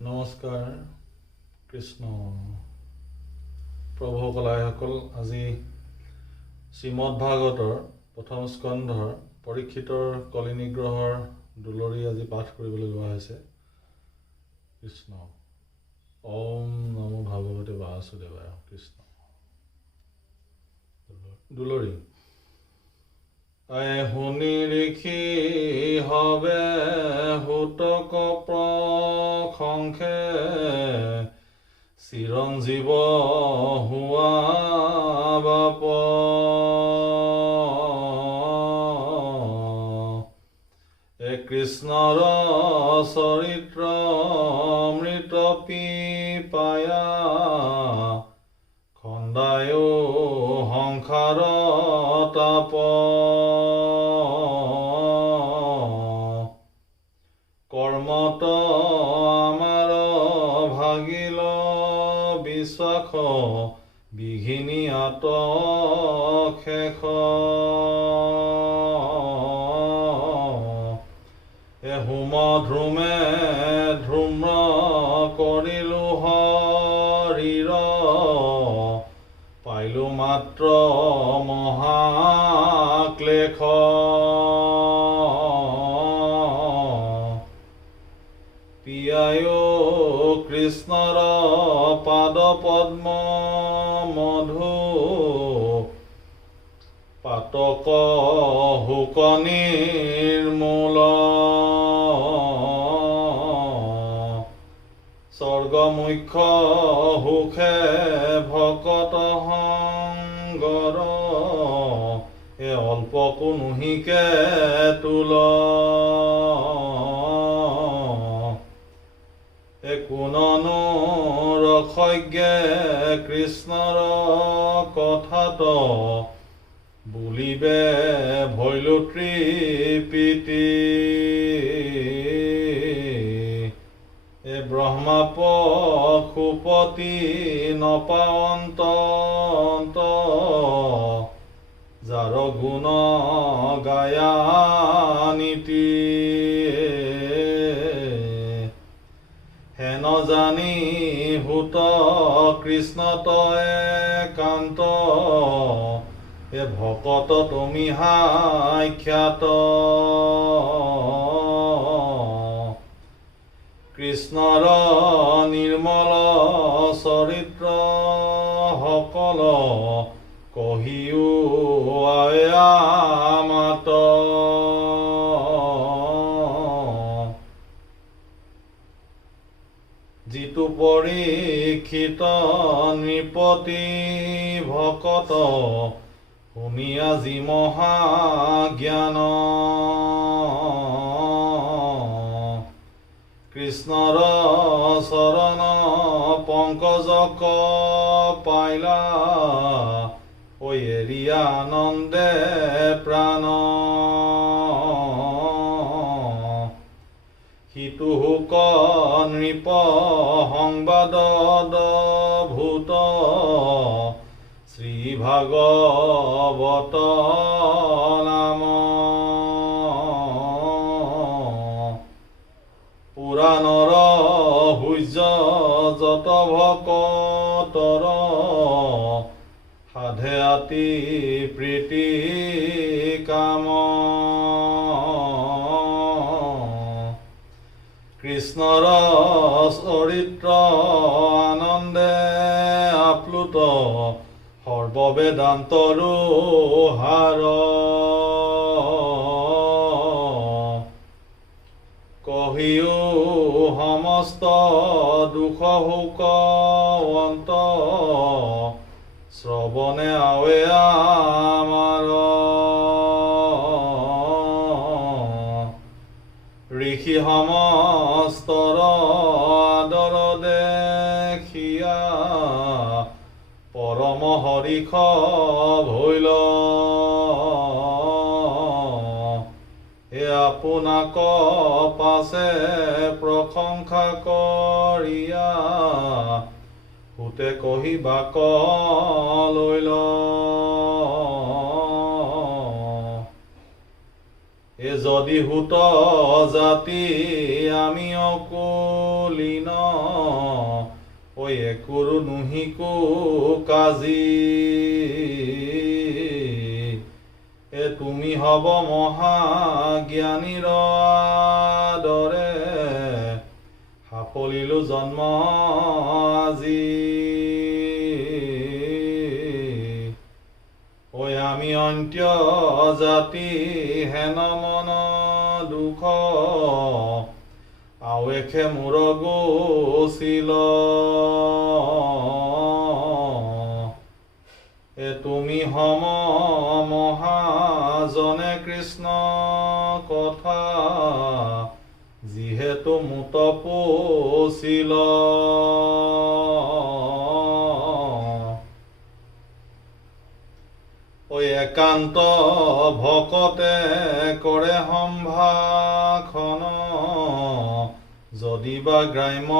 নমস্কাৰ কৃষ্ণ প্ৰভু কলাইসকল। আজি শ্ৰীমদ্ভাগৱতৰ প্ৰথম স্কন্ধৰ পৰীক্ষিতৰ কলিনিগ্ৰহৰ দুলৰি আজি পাঠ কৰিবলৈ লোৱা হৈছে। কৃষ্ণ। ওম নমো ভাগৱতে বাসুদেৱায়। কৃষ্ণ। দুলৰি। শুনি ঋষি হবে হুতক প্ৰশংসে, চিৰঞ্জীৱ হোৱা বাপ। কৃষ্ণৰ চৰিত্ৰ অমৃত পিপায়া, খন্দায়ো সংসাৰ তাপ। কৰ্মত আমাৰ ভাগিল বিশ্বাস, বিঘিনি আত শেষ। হোম ধ্ৰুমে ধ্ৰুম্ৰ কৰিলো হৰিৰ, পাইলো মাত্ৰ মহাক্লেশ। পিয়ায়ো কৃষ্ণৰ পাদ পদ্ম মধু, পাতক হুক নিৰ্মূল। স্বৰ্গ মুখ্য সুখে ভকত সংগৰ, অল্পকো নুহিকে তুল। কোননো ৰসজ্ঞে কৃষ্ণৰ কথাত, বুলিবে ভৈলো তৃপ্তি। ব্ৰহ্মা পশুপতি নপাৱন্ত, যাৰ গুণ গায়া নীতি। হেন জানি হুত কৃষ্ণ তয়ে একান্ত, ভকত তুমি সাক্ষাৎ। কৃষ্ণৰ নিৰ্মল চৰিত্ৰ সকল, কহিও আয়া মাত। যিটো পৰীক্ষিত নৃপতি ভকত, শুনি আজি মহাজ্ঞান। কৃষ্ণৰ চৰণ পংকজক পাইলা, এৰি আনন্দে প্ৰাণ। সিটো হুক নৃপ সংবাদ ভূত, শ্ৰী ভাগৱত নাম। পুৰাণৰ সূৰ্য যত ভকতৰ, সাধে আতি প্ৰীতি কাম। কৃষ্ণৰ চৰিত্ৰ আনন্দে আপ্লুত, সৰ্ববেদান্তৰো হাৰ। কহিও সমস্ত দুখ শোক অন্ত, শ্ৰৱণে আৱে আমাৰ। ঋষি সমস্তৰ আদৰ দেখিয়া, পৰম হৰিষ ভৈল। আপোনাক পাছে প্ৰশংসা কৰিয়া, সুতে কহিবাক লৈল। যদি হুত জাতি আমি অকুলীন একোৰো নুহিকো কাজি তুমি হব মহাজ্ঞানীৰ দৰে সাফলিলো জন্ম আজি আমি অন্ত্য জাতি হেন মন দুখ আৱেখে মূৰ গৈছিল তুমি সম মহাজনে কৃষ্ণ কথা যিহেতু মুত পছিল একান্ত ভকতে কৰে সম্ভাষণ যদি বা গ্ৰাম্য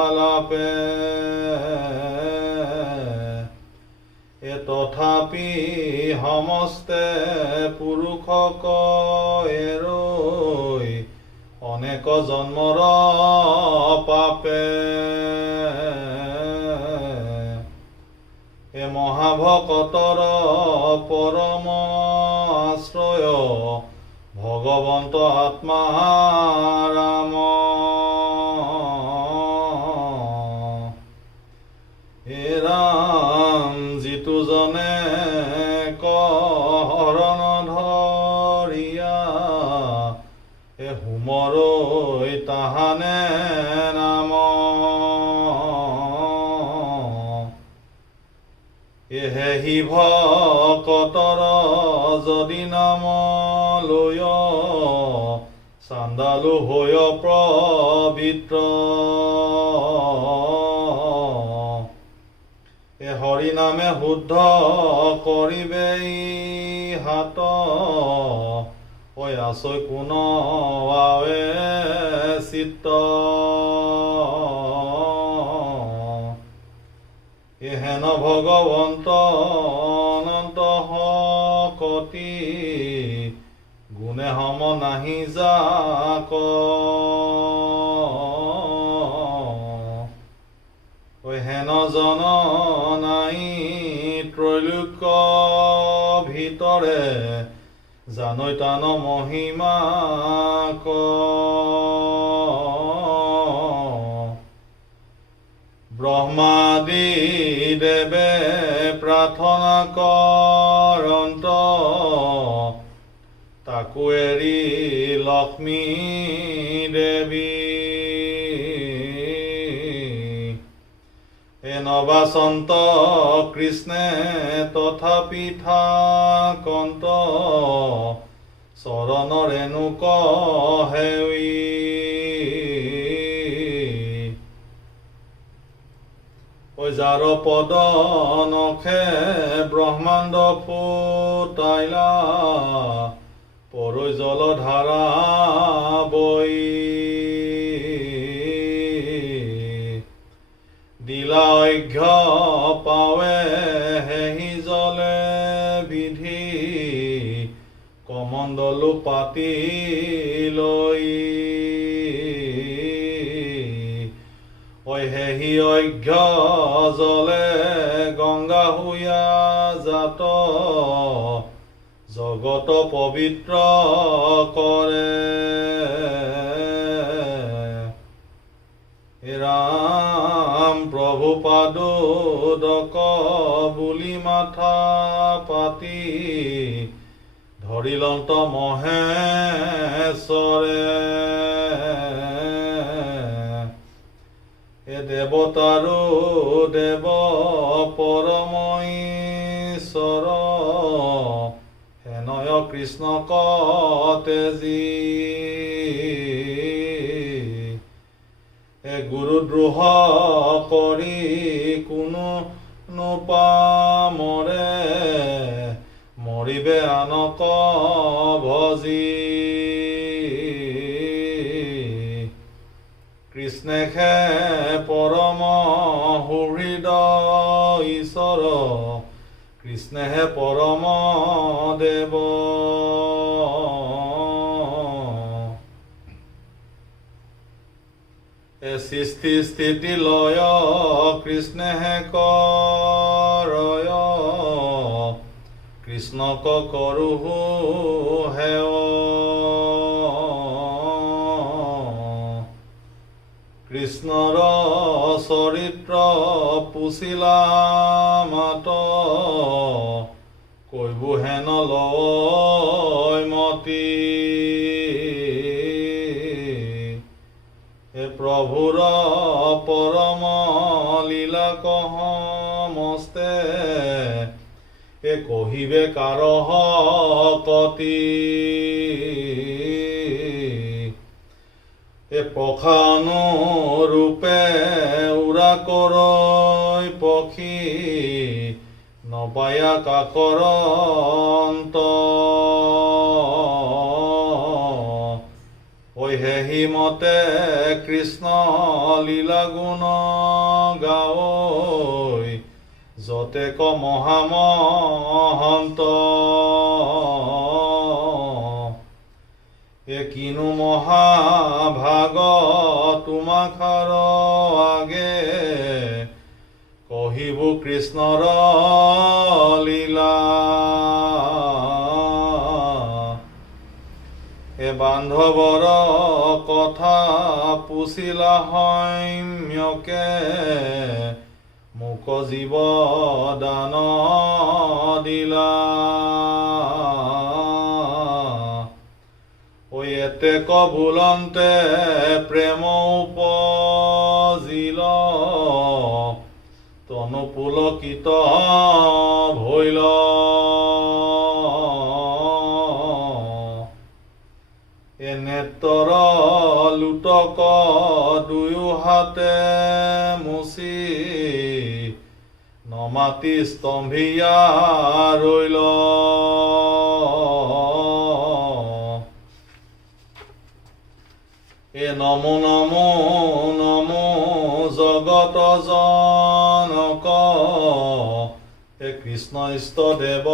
আলাপে তথাপি সমস্তে পুৰুষক এৰৈ অনেক জন্মৰ পাপে মহাভকতৰ পৰম আশ্ৰয় ভগৱন্ত আত্মা ৰাম ৰাম যিটো জনে হৰণ ধৰিয়া হুমৰৈ তাহানে নাম হি ভকতৰ যদি নাম লৈ চাণ্ডালু হৈ পবিত্ৰ হৰি নামে শুদ্ধ কৰিবে হাত আছৈ কোন আৱে চিত্ত হেন ভগৱন্ত অনন্ত কতি গুণে সম নাহি যাক হেন জন নাই ত্ৰৈলোক্য ভিতৰে জানৈ তান মহিমাক ব্ৰহ্মাদি দেৱে প্ৰাৰ্থনা কৰন্ত তাকো এৰি লক্ষ্মী দেৱী নবাচন্ত কৃষ্ণে তথাপি থাকন্ত চৰণ ৰেণুক হেই যাৰ পদ নখে ব্ৰহ্মাণ্ড ফুটাইলা পৰৈ জলধাৰা বৈ দিলা অঘ্য পাৱে হেহি জলে বিধি কমণ্ডলু পাতি লৈ হেহি অঘ্য জলে গংগা হুয়া জাত জগত পবিত্ৰ কৰে ৰাম প্ৰভু পাদোদক বুলি মাথা পাতি ধৰিলন্ত মহেশ্বৰে দেৱতাৰো দেৱ পৰম ঈশ্বৰ হেনয় কৃষ্ণক তেজী গুৰুদ্ৰোহ কৰি কোনো নোপামৰে মৰিবে আনক ভজি কৃষ্ণেহে পৰম সুহৃদয় ঈশ্বৰ কৃষ্ণেহে পৰম দেৱ সৃষ্টি স্থিতি লয় কৃষ্ণেহে কৰয় কৃষ্ণক কৰোহো হেয় কৃষ্ণৰ চৰিত্ৰ পুছিলা মাত কৈবো হেন লয় মতি হে প্ৰভুৰ পৰম লীলা কহ মস্তে এ কহিবে কাৰহ কতি এ পখানুৰূপে উৰা কৰৈ পক্ষী নপায়া কাকৰ অন্ত হেহি মতে কৃষ্ণ লীলা গুণ গাৱৈ যতে ক মহামহন্ত এ কিনো মহাভাগ তোমাখাৰ আগে কহিবো কৃষ্ণৰ লীলা এ বান্ধৱৰ কথা পুছিলা সম্যকে মোক জীৱ দান দিলা ঐ এতেক বোলন্তে প্ৰেম উপজিল তনু পুলকিত ভৈল এ নেত্ৰৰ লুটক দুয়ো হাতে মুচি নমাতি স্তম্ভিয়া ৰৈল এ নমো নমো নমো জগত জনক এ কৃষ্ণ ইষ্ট দেৱ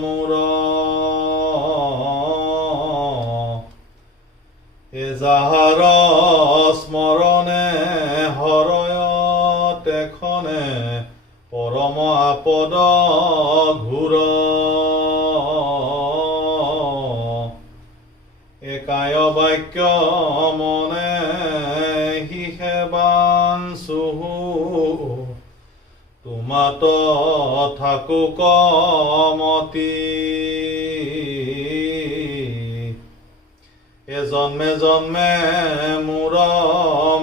মোৰ এ যাহাৰ স্মৰণে হৰয় তেখনে পৰম আপদ ঘূৰ এ কায় বাক্য মনে হিহে বাঞ্চুহু তোমাত থাকো কমতি এ জন্মে জন্মে মোৰ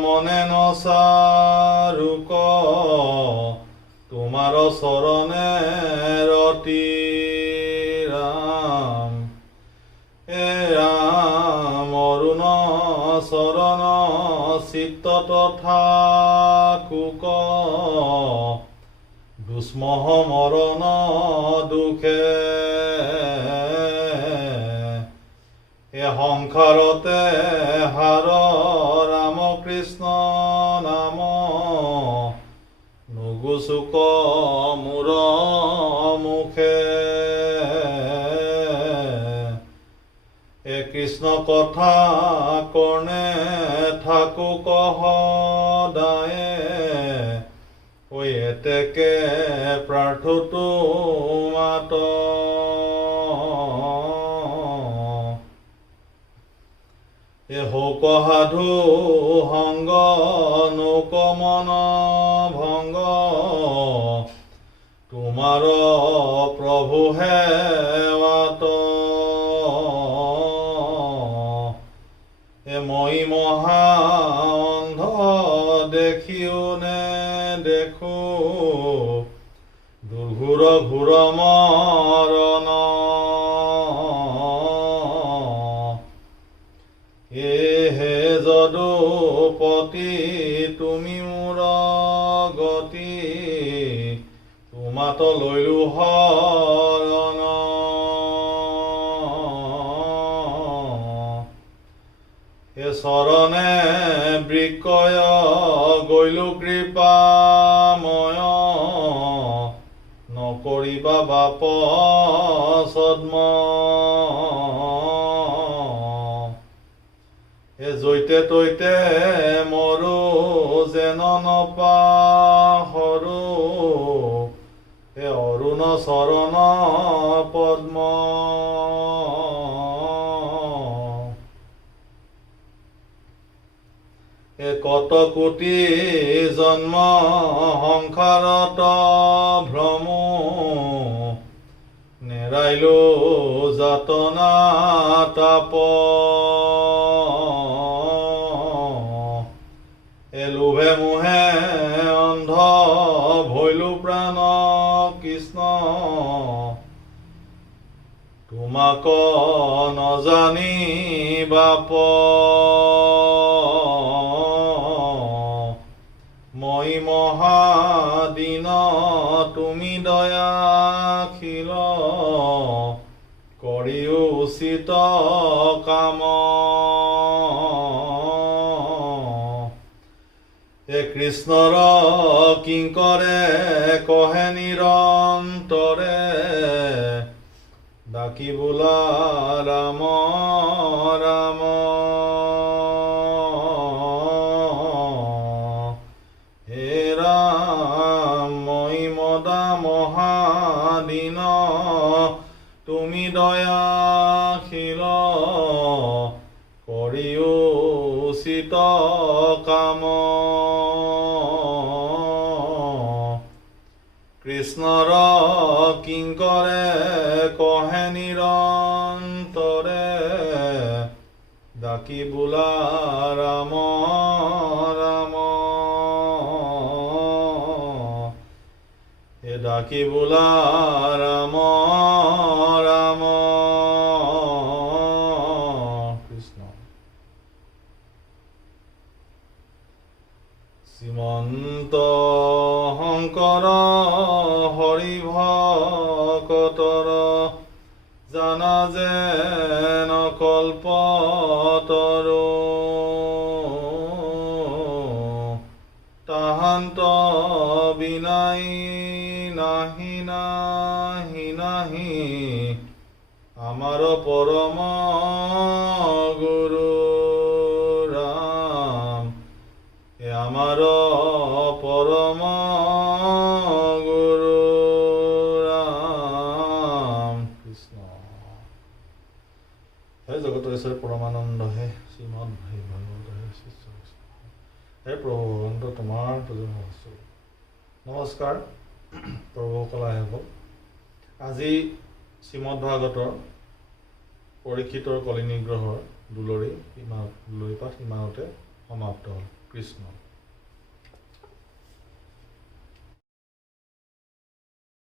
মনে নচাৰুক তোমাৰ চৰণে ৰতি ৰাম এ ৰাম অৰুণ চৰণ চিত্তত থাকুক দুষ্মহ মৰণ দুখে এ সংসাৰতে হাৰ ৰাম কৃষ্ণ নাম নুগুচুক মোৰ মুখে এ কৃষ্ণ কথা কৰ্ণে থাকুক সদায়ে ঐ এতেকে প্ৰাৰ্থটো মাত এ শোক সাধু সংগ নৌক মন ভংগ তোমাৰ প্ৰভু হেৱাত এ মই মহা অন্ধ দেখিও নে দেখো দুৰ্ঘোৰ ঘোৰ মৰণ হে যদুপতি তুমি মোৰ গতি তোমাত লৈলো শৰণ হে চৰণে বৃকয় গৈলো কৃপাময় নকৰিবা বাপ ছদ্ম হে জৈতে তৈতে মৰো যেন নপাহৰো হে অৰুণ চৰণ পদ্ম হে কত কোটি জন্ম সংসাৰত ভ্ৰম নেৰাইলো যাতনা তাপ লোভে মোহে অন্ধ ভৈলো প্ৰাণ কৃষ্ণ তোমাক নজানি বাপ মই মহাদিন তুমি দয়াশীল কৰি উচিত কাম হে কৃষ্ণৰ কিংকৰে কহে নিৰন্তৰে ডাকি বোলা ৰাম ৰাম হে ৰাম মই মদা মহাদিন তুমি দয়াশীল কৰি উচিত কাম কৃষ্ণৰ কিংকৰে কহে নিৰন্তৰে ডাকি বোলা ৰাম ৰাম হে ডাকি বোলা ৰাম ৰাম কৃষ্ণ শ্ৰীমন্ত শংকৰ হৰি ভকতৰ জানা যেন কল্পতৰু তাহান্ত বিনাই নাহি নাহি নাহি আমাৰ পৰম গুৰু ৰাম হে আমাৰ পৰম গুৰু ৰাম কৃষ্ণ হে জগতৰেশ্বৰ পৰমানন্দ হে শ্ৰীমদ ভাই ভাগৱত হে শিষ্য হে প্ৰভু ভগৱন্ত তোমাৰ পূজন হৈছোঁ নমস্কাৰ প্ৰভুসকল আইসকল আজি শ্ৰীমদ ভাগৱতৰ পৰীক্ষিতৰ কলি নিগ্ৰহৰ দুলৰী পাঠ ইমানতে সমাপ্ত হ'ল কৃষ্ণ